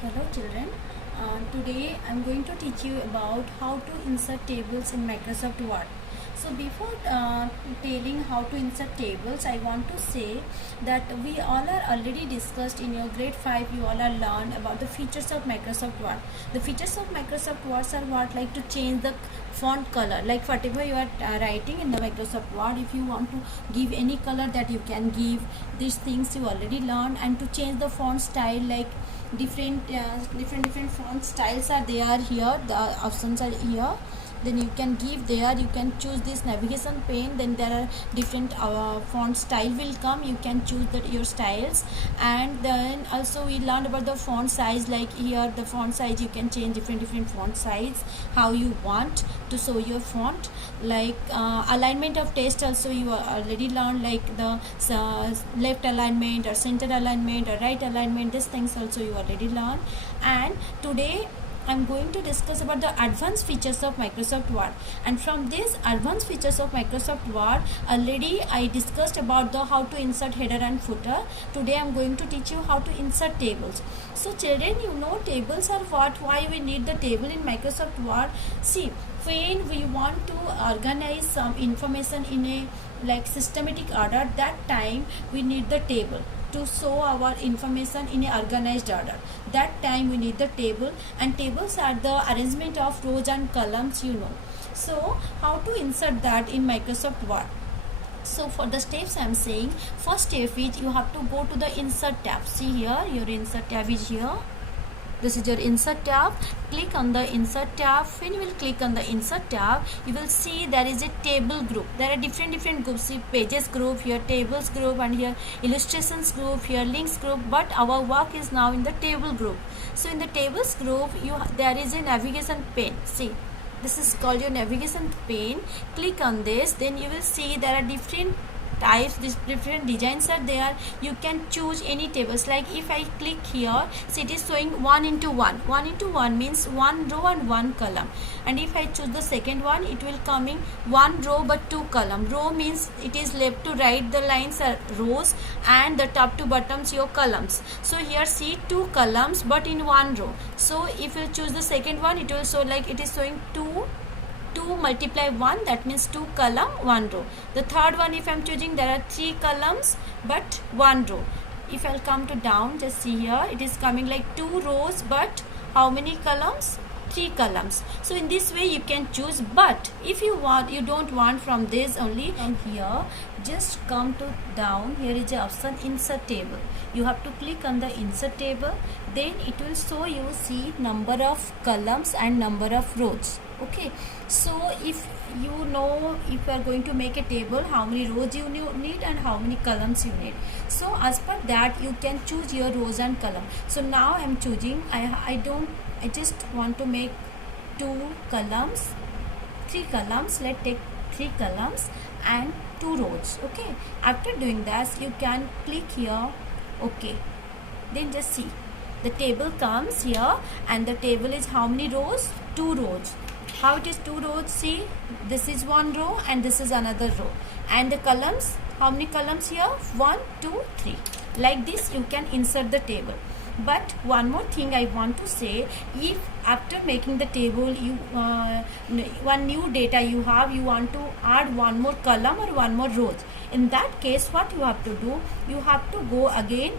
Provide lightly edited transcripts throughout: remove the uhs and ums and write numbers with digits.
Hello children, today I'm going to teach you about how to insert tables in Microsoft Word. So before telling how to insert tables, I want to say that we all are already discussed in your grade 5, you all are learned about the features of Microsoft Word. The features of Microsoft Word are what, like to change the font color, like whatever you are writing in the Microsoft Word, if you want to give any color that you can give, these things you already learned. And to change the font style, like different font styles are there here, the options are here, then you can give there, you can choose this navigation pane, then there are different font style will come, you can choose that your styles. And then also we learned about the font size, like here the font size you can change different font size how you want to show your font. Like alignment of text also you already learned, like the left alignment or center alignment or right alignment, these things also you already learned. And today I'm going to discuss about the advanced features of Microsoft Word. And from these advanced features of Microsoft Word, already I discussed about the how to insert header and footer. Today I'm going to teach you how to insert tables. So children, you know tables are what, why we need the table in Microsoft Word. See, when we want to organize some information in a like systematic order, that time we need the table to show our information in a organized order. That time we need the table, and tables are the arrangement of rows and columns, you know. So how to insert that in Microsoft Word? So for the steps I am saying, first step is you have to go to the insert tab. See here, your insert tab is here. This is your insert tab. Click on the insert tab. When you will click on the insert tab, you will see there is a table group. There are different groups. See, pages group, here tables group, and here illustrations group, here links group. But our work is now in the table group. So in the tables group, there is a navigation pane. See, this is called your navigation pane. Click on this, then you will see there are different types, these different designs are there. You can choose any tables. Like if I click here, so it is showing 1 into 1. 1 into 1 means one row and one column. And if I choose the second one, it will coming one row but two column. Row means it is left to right, the lines are rows, and the top to bottoms your columns. So here see two columns but in one row. So if you choose the second one, it will show like it is showing 2 multiply 1, that means 2 column 1 row. The third one, if I am choosing, there are 3 columns but 1 row. If I'll come to down, just see here, it is coming like 2 rows but how many columns? 3 columns. So in this way you can choose. But if you don't want from this only, from here just come to down, here is the option insert table. You have to click on the insert table, then it will show you see number of columns and number of rows. Okay, so if you know, if you are going to make a table, how many rows you need and how many columns you need, so as per that you can choose your rows and column. So now I am choosing, I just want to make 2 columns, 3 columns. Let's take 3 columns and 2 rows. Okay, after doing that you can click here, okay, then just see the table comes here, and the table is how many rows? 2 rows. How it is 2 rows? See, this is 1 row and this is another row. And the columns, how many columns here? 1, 2, 3. Like this you can insert the table. But one more thing I want to say, if after making the table you one new data you have, you want to add one more column or one more rows, in that case what you have to do, you have to go again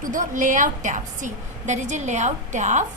to the layout tab. See, there is a layout tab.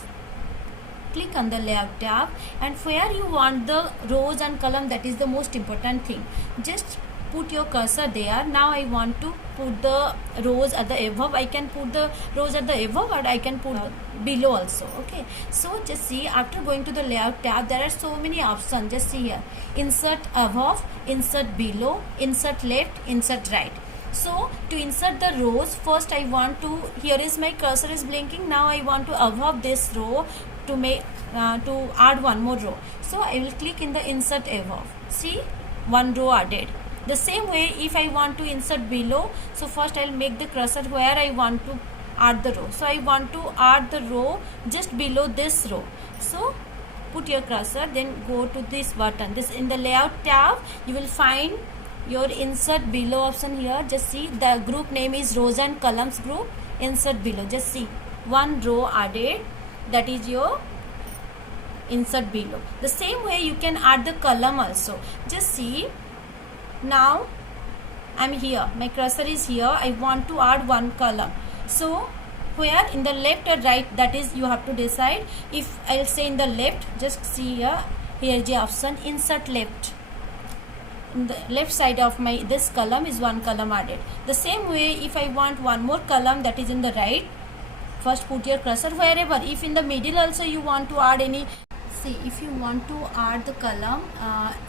Click on the layout tab, and where you want the rows and column, that is the most important thing. Just put your cursor there. Now I want to put the rows at the above. I can put the rows at the above, or I can put below also. Okay, so just see, after going to the layout tab, there are so many options. Just see here, insert above, insert below, insert left, insert right. So to insert the rows, first I want to, here is my cursor is blinking. Now I want to above this row to make to add one more row. So I will click in the insert above. See, one row added. The same way if I want to insert below, so first I will make the cursor where I want to add the row. So I want to add the row just below this row. So put your cursor, then go to this button. This in the layout tab you will find your insert below option here. Just see, the group name is rows and columns group. Insert below, just see one row added, that is your insert below. The same way you can add the column also. Just see, now I'm here, my cursor is here, I want to add one column. So where, in the left or right, that is you have to decide. If I'll say in the left, just see here, here is the option insert left. In the left side of my this column is one column added. The same way, if I want one more column, that is in the right, first put your cursor wherever. If in the middle also you want to add any, see, if you want to add the column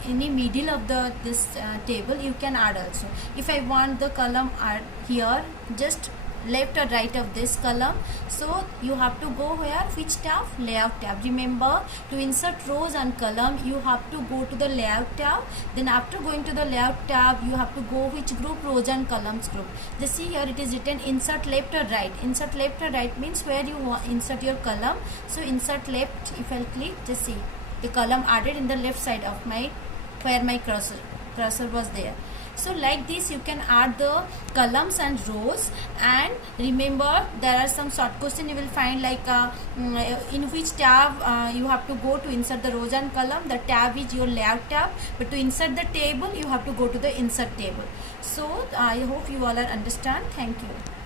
any middle of the this table, you can add also. If I want the column add here, just left or right of this column, so you have to go where, which tab, layout tab. Remember, to insert rows and column you have to go to the layout tab. Then after going to the layout tab, you have to go which group, rows and columns group. Just see here, it is written insert left or right. Insert left or right means where you want insert your column. So insert left, if I'll click, just see the column added in the left side of my, where my cursor was there. So like this you can add the columns and rows. And remember, there are some short question you will find, like in which tab you have to go to insert the rows and column. The tab is your layout tab, but to insert the table you have to go to the insert table. So I hope you all are understand. Thank you.